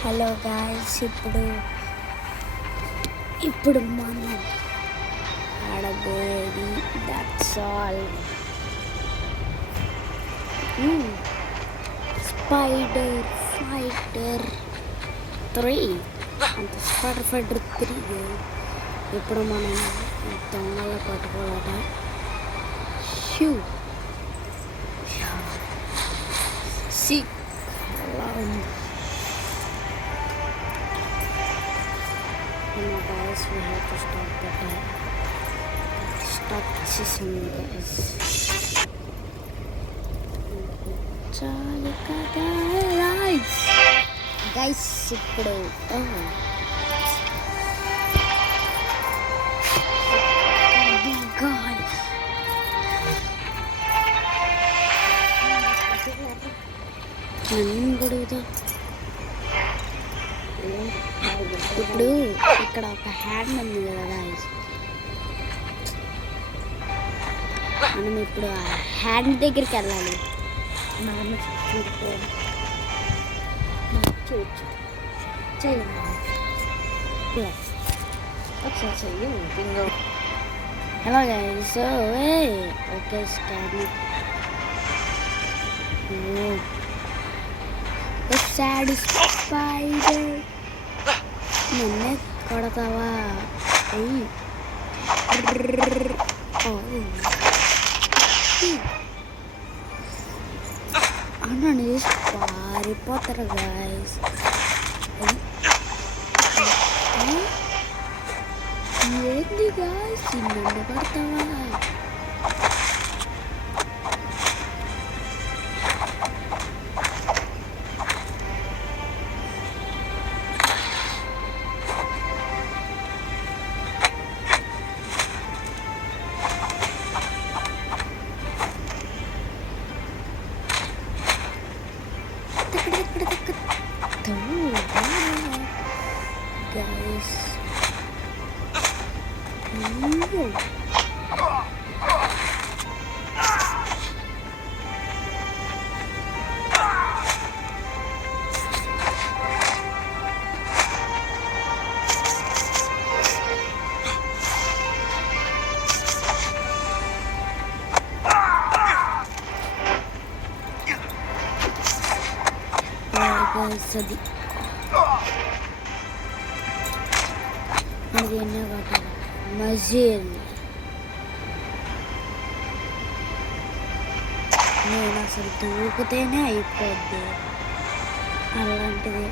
Hello guys, ఇప్పుడు మనం ఆడబోయేది దట్స్ ఆల్ స్పైడర్ ఫైటర్ 3 అంత స్పైడర్ ఫైటర్ 3. ఇప్పుడు మనం దొంగల పట్టుకోవాలట. షూ సిక్ అలా ఉంది. Guys, we have to stop the time. Stop chasing guys. Charlie kada guys ఇప్పుడు guys నన్ను గడుగుతా. ఇప్పుడు ఇక్కడ ఒక హ్యాండ్ ఉంది కదా గాయ్స్, మనం ఇప్పుడు ఆ హ్యాండ్ దగ్గరికి వెళ్ళాలి. మనం hello guys, so okay scan spider నిన్నే కొడతావా? అన్నీ పారిపోతారు గాయస్. ఏంది గాయస్, నిన్ను కొడతావా? Guys, అది అది ఎన్నో కాదు మజిల్. నేను అసలు దూకితేనే అయిపోద్ది, అలాంటిది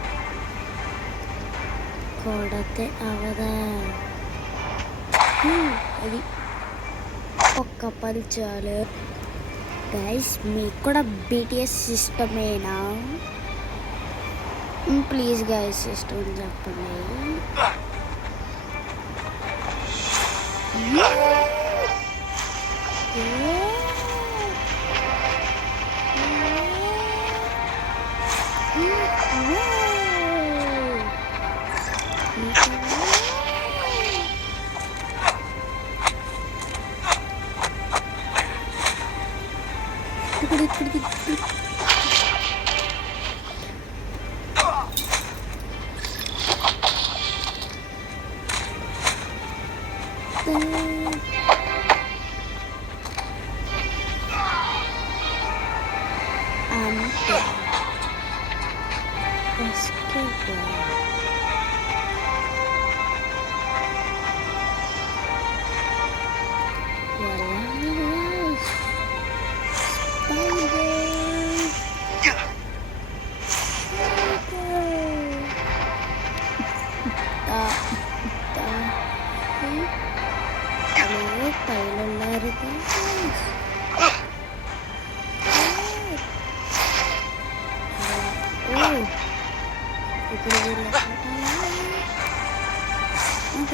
కొడితే అవదా. అది ఒక్క పది చాలు గైస్. మీకు కూడా బీటీఎస్ ఇష్టమేనా? ప్లీజ్ గైస్ ఇష్టం చెప్పండి.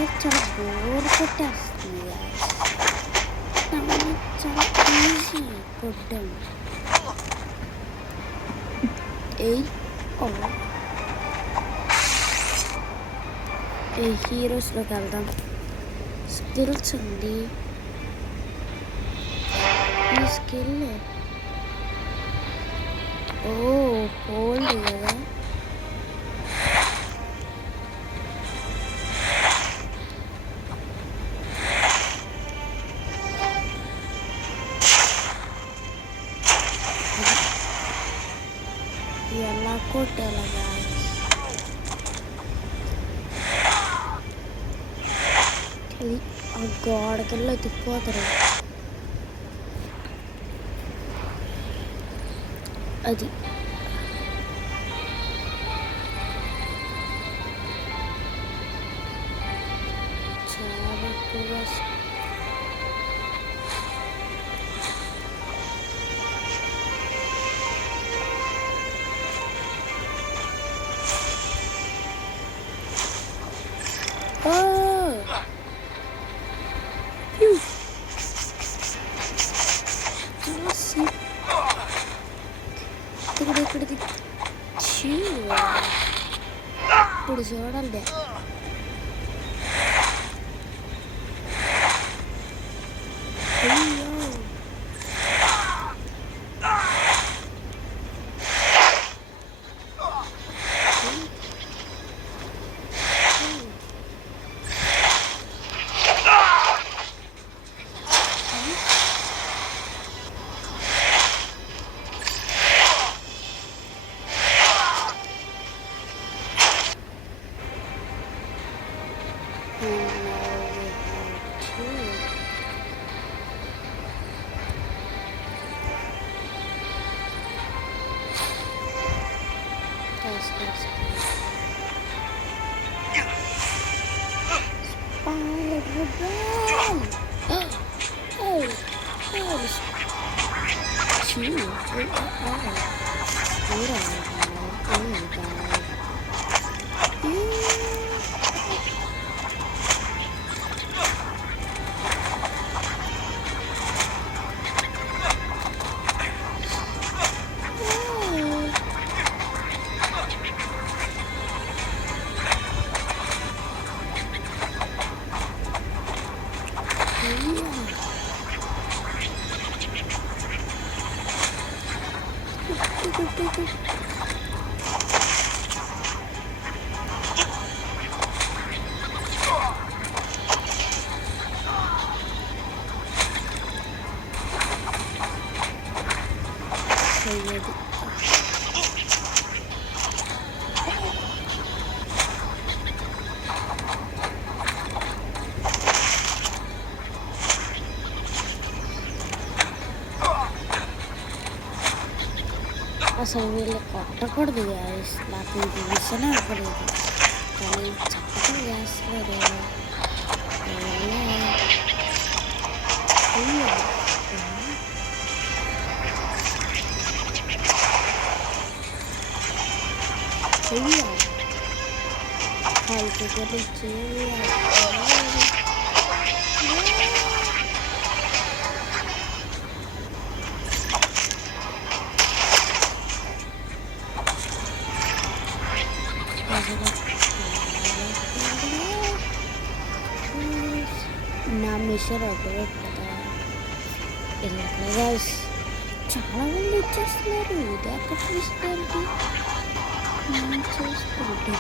నాకు చాలా బోర్ కొట్టేస్తుంది, చాలా ఈజీ కొట్టడం. హీరోస్లోకి వెళ్దాం. స్కిల్స్ ఉంది, ఈ స్కిల్ హోల్డ్ కదా. ఎలా కొట్టేలా ఇది ఆ గోడకల్లో తిప్పిపోతారు. అది చాలా ఎక్కువగా ఇక్కడిది ఇప్పుడు చూడాలి. అసలు వీళ్ళు కొట్టకూడదు గ్యాస్, నాకు ఇది విషయం అవ్వలేదు కానీ చక్కగా చేస్తున్నారు. హెల్త్ గురించి నా మిషన్ అడ్డుపెట్టదా ఇలా చాలా మంది ఇచ్చేస్తున్నారు. ఇది ఎక్కడ చూసుకోండి చూసుకుంటే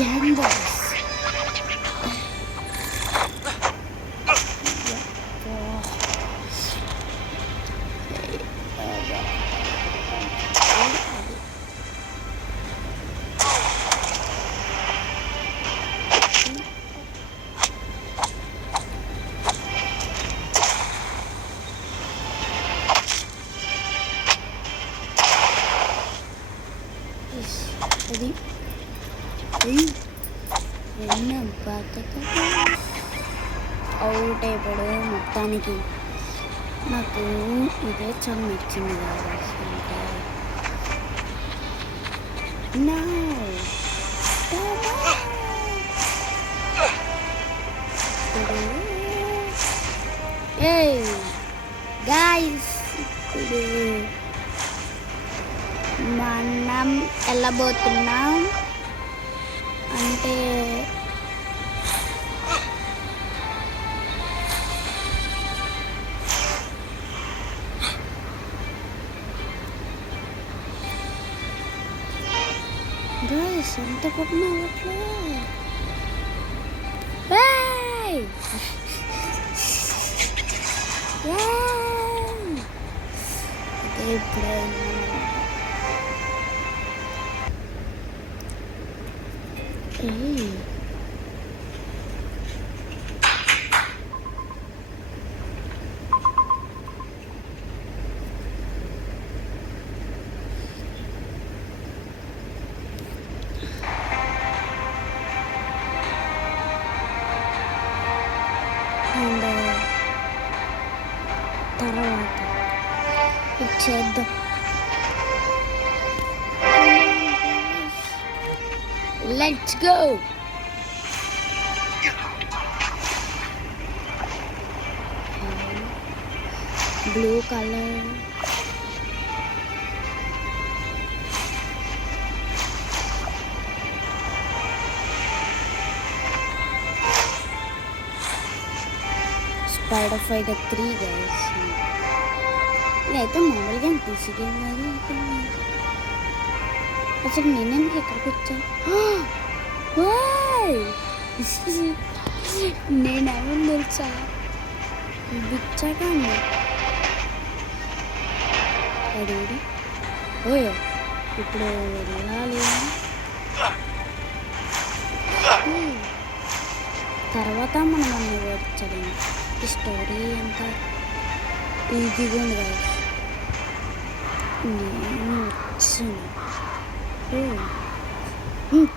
గ్యాంగ్ బాయ్స్ అది విన్నాం బతక అవుట్ అయిపోడు. మొత్తానికి నాకు ఇదే చాలా నచ్చింది అంటే నా గాయ్స్ ఇప్పుడు మనం వెళ్ళబోతున్నాం అంటే గాయ్స్ ఎంత కొట్టినా అవ్వట్లే. ఓకే ఇప్పుడే అండ్ తర్వాత ఇచ్చేద్దాం. Let's go. Blue colour spider fighter 3 గైస్. ఇదైతే మామూలుగా పీసీ గేమ్ కాదు. అసలు నేనెందుకు ఎక్కడికి వచ్చాను? నేనేమో తెలుసా బిచ్చాగా అదేడి. ఓయో ఇప్పుడు వెళ్ళాలి. తర్వాత మనం అన్నీ వచ్చాము. ఈ స్టోరీ ఎంత ఈజీగా ఉంది కదా. నేను వచ్చాను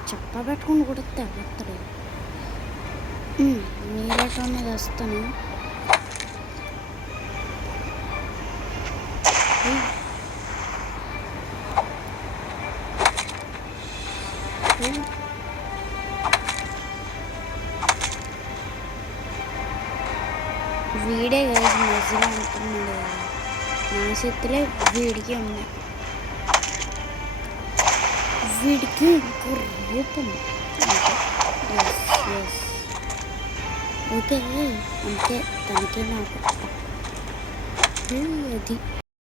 చెప్ప పెట్టుకుని కూడా తెగొస్తాడు. నీళ్ళటోనే వస్తాను. వీడే కదా మధ్యలో అంటున్నాడు కదా. నా చేతులే వీడికి ఉన్నాయి. వీడికి ఇంకో రూపం. ఓకే అంతే. తనకే నాకు అది